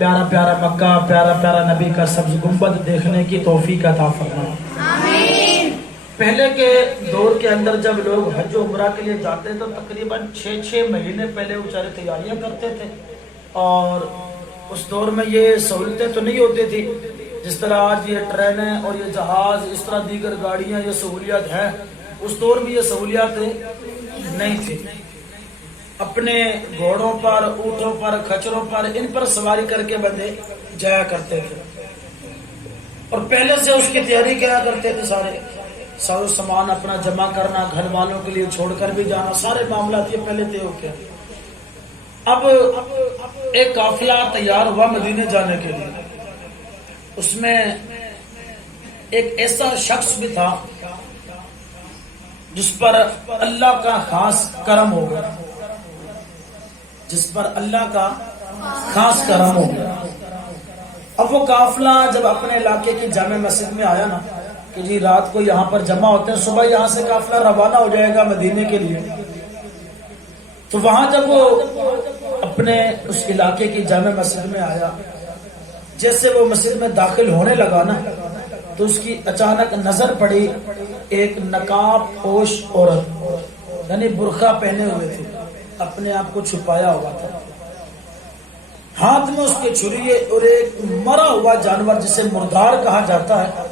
پیارا پیارا مکہ، پیارا پیارا نبی کا سبز گنبد دیکھنے کی توفیق عطا فرمائے۔ آمین۔ پہلے کے دور کے اندر جب لوگ حج و عمرہ کے لیے جاتے تو تقریباً 6 مہینے پہلے بیچارے تیاریاں کرتے تھے، اور اس دور میں یہ سہولتیں تو نہیں ہوتی تھی جس طرح آج یہ ٹرینیں اور یہ جہاز، اس طرح دیگر گاڑیاں، یہ سہولیات ہیں۔ اس دور میں یہ سہولیات نہیں تھی۔ اپنے گھوڑوں پر، اونٹوں پر، کھچروں پر، ان پر سواری کر کے بندے جایا کرتے تھے، اور پہلے سے اس کی تیاری کیا کرتے تھے۔ سارے سامان اپنا جمع کرنا، گھر والوں کے لیے چھوڑ کر بھی جانا، سارے معاملات یہ پہلے طے ہو گیا۔ اب ایک قافلہ تیار ہوا مدینے جانے کے لیے، اس میں ایک ایسا شخص بھی تھا جس پر اللہ کا خاص کرم ہو گیا، جس پر اللہ کا خاص کرم ہو گیا۔ اب وہ قافلہ جب اپنے علاقے کی جامع مسجد میں آیا نا کہ جی رات کو یہاں پر جمع ہوتے ہیں، صبح یہاں سے قافلہ روانہ ہو جائے گا مدینے کے لیے، تو وہاں جب وہ اپنے اس علاقے کی جامع مسجد میں آیا، جیسے وہ مسجد میں داخل ہونے لگا نا تو اس کی اچانک نظر پڑی ایک نقاب پوش عورت، یعنی برقع پہنے ہوئے تھے، اپنے آپ کو چھپایا ہوا تھا، ہاتھ میں اس کے چھری اور ایک مرا ہوا جانور جسے مردار کہا جاتا ہے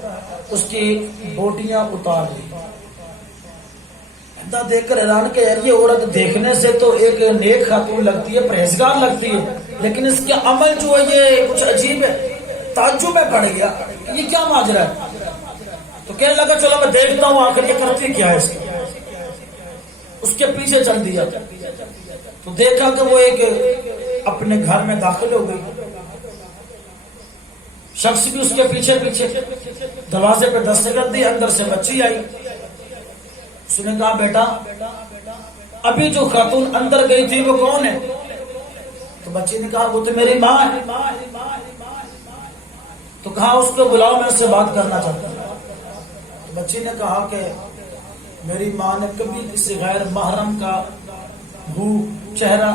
اس کی بوٹیاں اتار لی۔ دیکھ کر حیران کہ یار یہ عورت دیکھنے سے تو ایک نیک خاتون لگتی ہے، پرہیزگار لگتی ہے، لیکن اس کے عمل جو ہے یہ کچھ عجیب ہے۔ تعجب میں پڑ گیا یہ کیا ماجرا ہے، تو کہنے لگا چلو میں دیکھتا ہوں آخر یہ کرتی کیا ہے۔ اس کے پیچھے چل دیا تو دیکھا کہ وہ ایک اپنے گھر میں داخل ہو گئی، شخص بھی اس کے پیچھے پیچھے، دروازے پہ دستک دی، اندر سے بچی آئی۔ اس نے کہا بیٹا ابھی جو خاتون اندر گئی تھی وہ کون ہے؟ تو بچی نے کہا وہ تو میری ماں ہے۔ تو کہا اس کو بلاؤ، میں اس سے بات کرنا چاہتا ہوں۔ تو بچی نے کہا کہ میری ماں نے کبھی کسی غیر محرم کا منہ چہرہ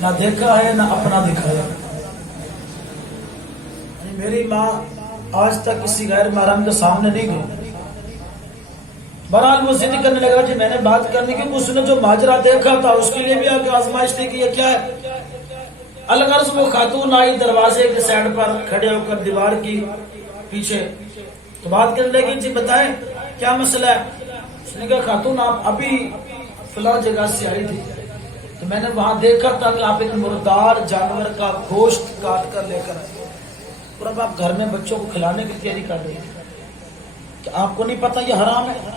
نہ دیکھا ہے نہ اپنا دکھایا، میری ماں آج تک کسی غیر محرم کے سامنے نہیں گئی۔ بہرحال وہ ضد کرنے لگا جی میں نے بات کرنے کی، اس نے جو ماجرا دیکھا تھا اس کے لیے بھی آگے آزمائش تھی کہ یہ کیا ہے۔ الغرض وہ خاتون آئی دروازے کے سائڈ پر کھڑے ہو کر دیوار کی پیچھے، تو بات کرنے لگی جی بتائیں کیا مسئلہ ہے۔ اس نے کہا خاتون آپ ابھی فلاں جگہ سے آئی تھی تو میں نے وہاں دیکھا تھا کہ آپ ایک مردار جانور کا گوشت کاٹ کر لے کر آئے، اور اب آپ گھر میں بچوں کو کھلانے کی تیاری کر رہی ہیں، کہ آپ کو نہیں پتا یہ حرام ہے؟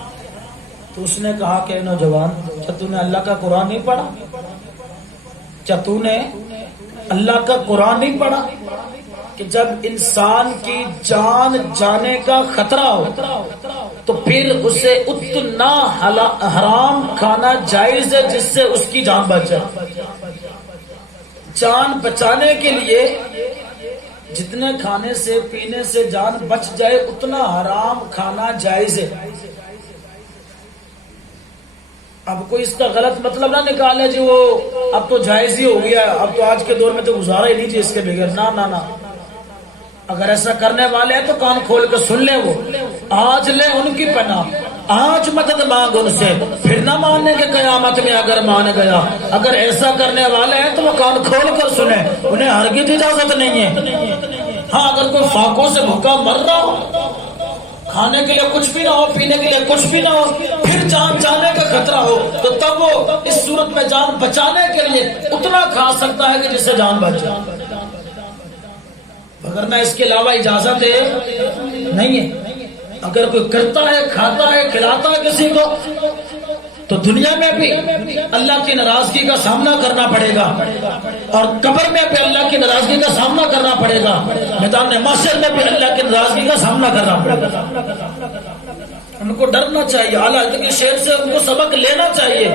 تو اس نے کہا کہ نوجوان کیا تو نے اللہ کا قرآن نہیں پڑھا؟ کیا تو نے اللہ کا قرآن نہیں پڑھا کہ جب انسان کی جان جانے کا خطرہ ہو تو پھر اسے اتنا حرام کھانا جائز ہے جس سے اس کی جان بچ جائے۔ جان بچانے کے لیے جتنے کھانے سے پینے سے جان بچ جائے اتنا حرام کھانا جائز ہے۔ اب کوئی اس کا غلط مطلب نہ نکالے جی وہ اب تو جائز ہی ہو گیا، اب تو آج کے دور میں تو گزارا ہی نہیں جی اس کے بغیر، نہ اگر ایسا کرنے والے ہیں تو کان کھول کے سن لے، وہ آج لے ان کی پناہ، آج مدد مانگ ان سے، پھر نہ ماننے کے قیامت میں اگر مان گیا۔ اگر ایسا کرنے والے ہیں تو وہ کان کھول کر سنیں، انہیں ہرگز اجازت نہیں ہے۔ ہاں اگر کوئی فاقوں سے بھوکا مر رہا ہو، کھانے کے لیے کچھ بھی نہ ہو، پینے کے لیے کچھ بھی نہ ہو، پھر جان جانے کا خطرہ ہو تو تب وہ اس صورت میں جان بچانے کے لیے اتنا کھا سکتا ہے کہ جس سے جان بچ جائے، مگر نہ اس کے علاوہ اجازت نہیں ہے۔ اگر کوئی کرتا ہے، کھاتا ہے، کھلاتا ہے کسی کو تو دنیا میں بھی اللہ کی ناراضگی کا سامنا کرنا پڑے گا، اور قبر میں بھی اللہ کی ناراضگی کا سامنا کرنا پڑے گا، میدان محشر میں بھی اللہ کی ناراضگی کا سامنا کرنا پڑے گا۔ ان کو ڈرنا چاہیے، اعلیٰ حضرت کے شعر سے ان کو سبق لینا چاہیے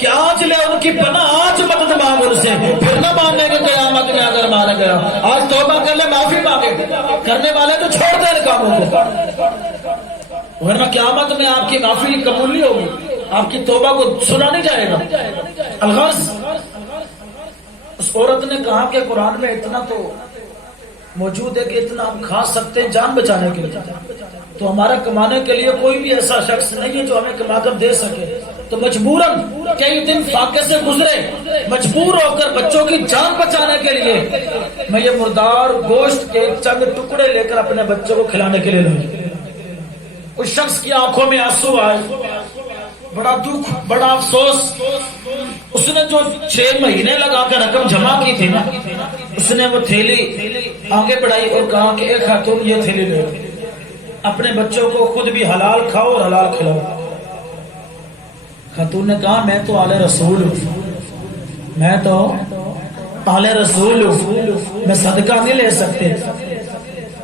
کہ آج لے ان کی پناہ، آج مدد مانگ ان سے، پھر نہ ماننے کے قیامت میں اگر مانا گیا۔ آج توبہ کر لے، معافی مانگے، کرنے والے تو چھوڑ دیں ان کاموں کو، ورنہ قیامت میں آپ کی معافی قبول نہیں ہوگی، آپ کی توبہ کو سنا نہیں جائے گا۔ الغرض اس عورت نے کہا کہ قرآن میں اتنا تو موجود ہے کہ اتنا ہم کھا سکتے ہیں جان بچانے کے لیے، تو ہمارا کمانے کے لیے کوئی بھی ایسا شخص نہیں ہے جو ہمیں کما کر دے سکے، تو مجبوراً کئی دن فاقے سے گزرے، مجبور ہو کر بچوں کی جان بچانے کے لیے میں یہ مردار گوشت کے چند ٹکڑے لے کر اپنے بچوں کو کھلانے کے لیے لوں۔ اس شخص کی آنکھوں میں آنسو آئے، بڑا دکھ، بڑا افسوس۔ اس نے جو 6 مہینے لگا کر رقم جمع کی تھی نا، اس نے وہ تھیلی آگے بڑھائی اور کہا کہ ایک خاتون یہ تھیلی لے، اپنے بچوں کو خود بھی حلال کھاؤ اور حلال کھلاؤ۔ خاتون نے کہا میں تو آل رسول ہوں، میں تو آل رسول ہوں، میں صدقہ نہیں لے سکتے،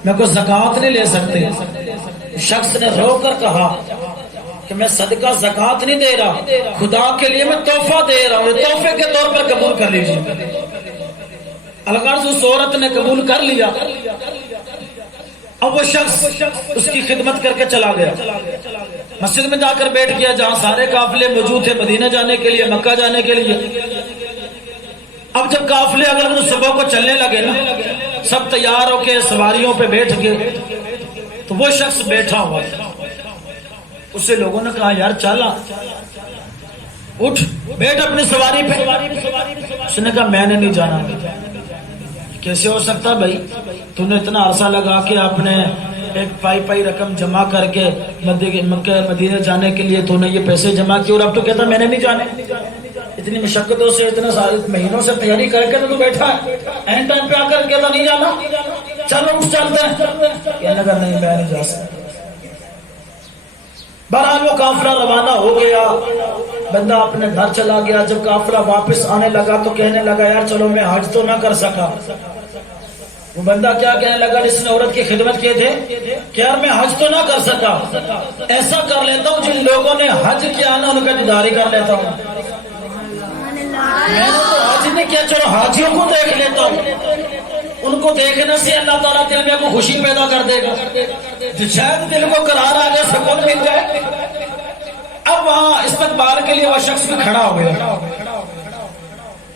میں کوئی زکوٰۃ نہیں لے سکتے۔ شخص نے رو کر کہا کہ میں صدقہ زکوٰۃ نہیں دے رہا، خدا کے لیے میں تحفہ دے رہا ہوں، تحفے کے طور پر قبول کر لیجیے۔ الغرض اس عورت نے قبول کر لیا۔ اب وہ شخص اس کی خدمت کر کے چلا گیا، مسجد میں جا کر بیٹھ گیا جہاں سارے قافلے موجود تھے مدینہ جانے کے لیے، مکہ جانے کے لیے۔ اب جب قافلے اگر صبح کو چلنے لگے نا، سب تیار ہو کے سواریوں پہ بیٹھ گئے، تو وہ شخص بیٹھا ہوا، اسے لوگوں نے کہا یار چل اٹھ بیٹھ اپنی سواری پہ۔ اس نے کہا میں نے نہیں جانا۔ کیسے ہو سکتا بھائی، تو نے اتنا عرصہ لگا کے اپنے ایک پائی رقم جمع کر کے مکہ مدینہ جانے کے لیے تو نے یہ پیسے جمع کیے، اور اب تو کہتا میں نے نہیں جانے۔ اتنی مشقتوں سے، اتنے سارے مہینوں سے تیاری کر کے تو بیٹھا ہے، اینڈ ٹائم پہ آ کر کہتا نہیں جانا، چلو اٹھ چلتے ہیں۔ کہنے لگا نہیں میں نہیں جا سکتا۔ بہرحال وہ قافلہ روانہ ہو گیا، بندہ اپنے گھر چلا گیا۔ جب قافلہ واپس آنے لگا تو کہنے لگا یار چلو میں حج تو نہ کر سکا۔ وہ بندہ کیا کہنے لگا جس نے عورت کی خدمت کیے تھے کہ یار میں حج تو نہ کر سکا، ایسا کر لیتا ہوں جن لوگوں نے حج کیا نا ان کا دیداری کر لیتا ہوں۔ میں نے تو حج نہیں کیا، چلو حاجیوں کو دیکھ لیتا ہوں، ان کو دیکھنے سے اللہ تعالیٰ دل میں کو خوشی پیدا کر دے گا، شاید دل کو قرار آ جائے، سکون مل جائے۔ اب وہاں استقبال کے لیے وہ شخص بھی کھڑا ہو گیا۔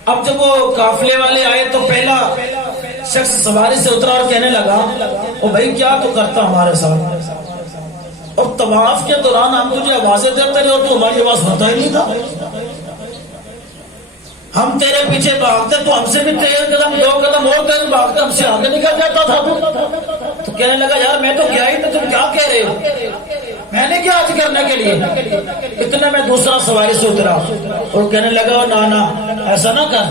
اب جب وہ قافلے والے آئے تو پہلا شخص سواری سے اترا اور کہنے لگا او بھائی کیا تو کرتا ہمارے ساتھ، اور طواف کے دوران ہم تجھے آوازیں دیتے رہے اور تو ہماری آواز ہوتا ہی نہیں تھا، ہم تیرے پیچھے بھاگتے تو ہم سے بھی 3 قدم 2 قدم اور تیز بھاگتے، ہم سے آگے نکل جاتا تھا۔ تو کہنے لگا یار میں تو گیا ہی نہیں، تم کیا کہہ رہے ہو، میں نے کیا حج کرنے کے لیے۔ اتنے میں دوسرا سواری سے اترا اور کہنے لگا نا ایسا نہ کر،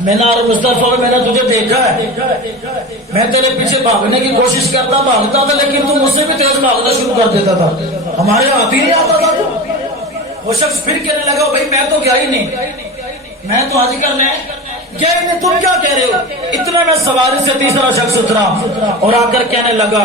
میں نے اور مصطفیٰ میں نے تجھے دیکھا ہے، میں تیرے پیچھے بھاگنے کی کوشش کرتا بھاگتا تھا لیکن تم مجھ سے بھی تیز بھاگنا شروع کر دیتا تھا، ہمارے ہاتھ ہی نہیں آتا تھا۔ وہ شخص پھر کہنے لگا بھائی میں تو گیا ہی نہیں، میں تو حج کرنے کیا نہیں، تم کیا کہہ رہے ہو۔ اتنا میں سواری سے تیسرا شخص اترا اور آ کر کہنے لگا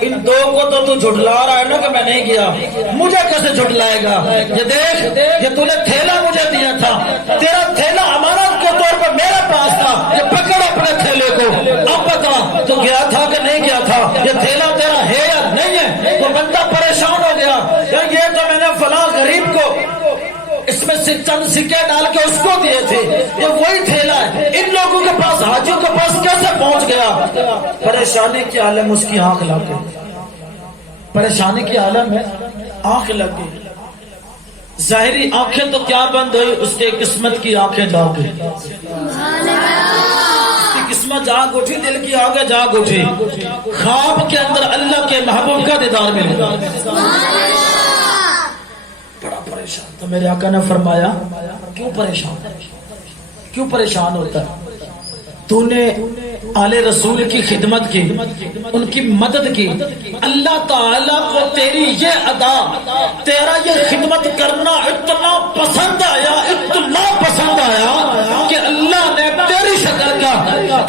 ان 2 کو تو جھٹلا رہا ہے نا کہ میں نہیں گیا، مجھے کیسے جھٹلائے گا، یہ دیکھ یہ تو نے تھیلا مجھے دیا تھا، تیرا تھیلا امانت کے طور پر میرے پاس تھا، یہ پکڑ اپنے تھیلے کو، اب بتا تو گیا تھا کہ نہیں گیا تھا، یہ تھیلا تیرا ہے یا نہیں ہے۔ وہ بندہ پریشان ہو گیا، یہ تو میں نے فلاں غریب کو اس میں سے چند سکے ڈال کے اس کو دیے تھے، یہ وہی تھیلا ہے، ان لوگوں کے پاس حاجیوں کے پاس کیسے پہنچ گیا۔ پریشانی کی عالم اس کی آنکھ لگ گئی، پریشانی کی عالم میں آنکھ لگ گئی۔ ظاہری آنکھیں تو کیا بند ہوئی، اس کے قسمت کی آنکھیں جاگ گئی، اس کی قسمت جاگ اٹھی، دل کی آنکھیں جاگ اٹھی، خواب کے اندر اللہ کے محبوب کا دیدار مل گیا۔ بڑا پریشان تھا۔ میرے آقا نے فرمایا کیوں پریشان ہوتا ہے، تو نے آل رسول کی خدمت کی، ان کی مدد کی، اللہ تعالیٰ کو تیری یہ ادا، تیرا یہ خدمت کرنا اتنا پسند آیا کہ اللہ نے تیری شکل کا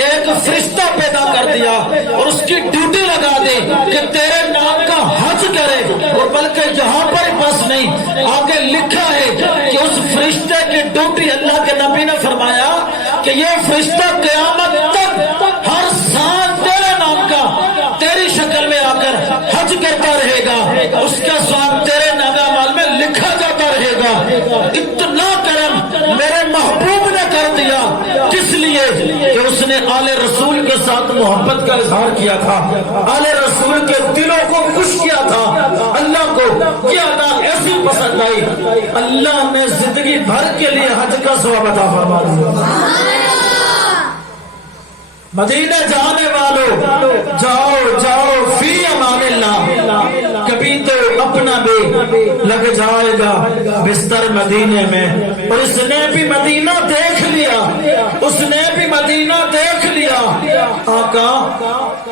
ایک فرشتہ پیدا کر دیا اور اس کی ڈیوٹی لگا دی کہ تیرے نام کا حج کرے، اور بلکہ یہاں پر بس نہیں، آگے لکھا ہے کہ اس فرشتے کی ڈیوٹی اللہ کے نبی نے فرمایا کہ یہ فرشتہ قیامت تک ہر سال تیرے نام کا تیری شکل میں آ کر حج کرتا رہے گا، اس کا ثواب تیرے نام اعمال میں لکھا جاتا رہے گا۔ اتنا کرم میرے محبوب نے کر دیا، کس لیے کہ اس نے آل رسول کے ساتھ محبت کا اظہار کیا تھا، آل رسول کے دلوں کو خوش کیا تھا، اللہ کو یہ ادا ایسی پسند آئی، اللہ نے زندگی بھر کے لیے حج کا ثواب عطا فرما دیا۔ مدینہ جانے والوں جاؤ جاؤ فی امان اللہ، کبھی تو اپنا بھی لگ جائے گا بستر مدینے میں۔ اور اس نے بھی مدینہ دیکھ لیا، اس نے بھی مدینہ دیکھ لیا۔ آقا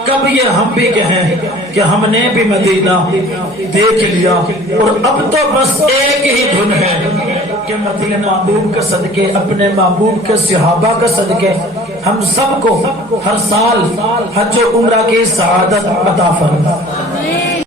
کب یہ ہم بھی کہیں کہ ہم نے بھی مدینہ دیکھ لیا، اور اب تو بس ایک ہی دھن ہے کہ مدینہ محبوب کے صدقے، اپنے محبوب کے صحابہ کے صدقے ہم سب کو ہر سال حج و عمرہ کی سعادت عطا فرما۔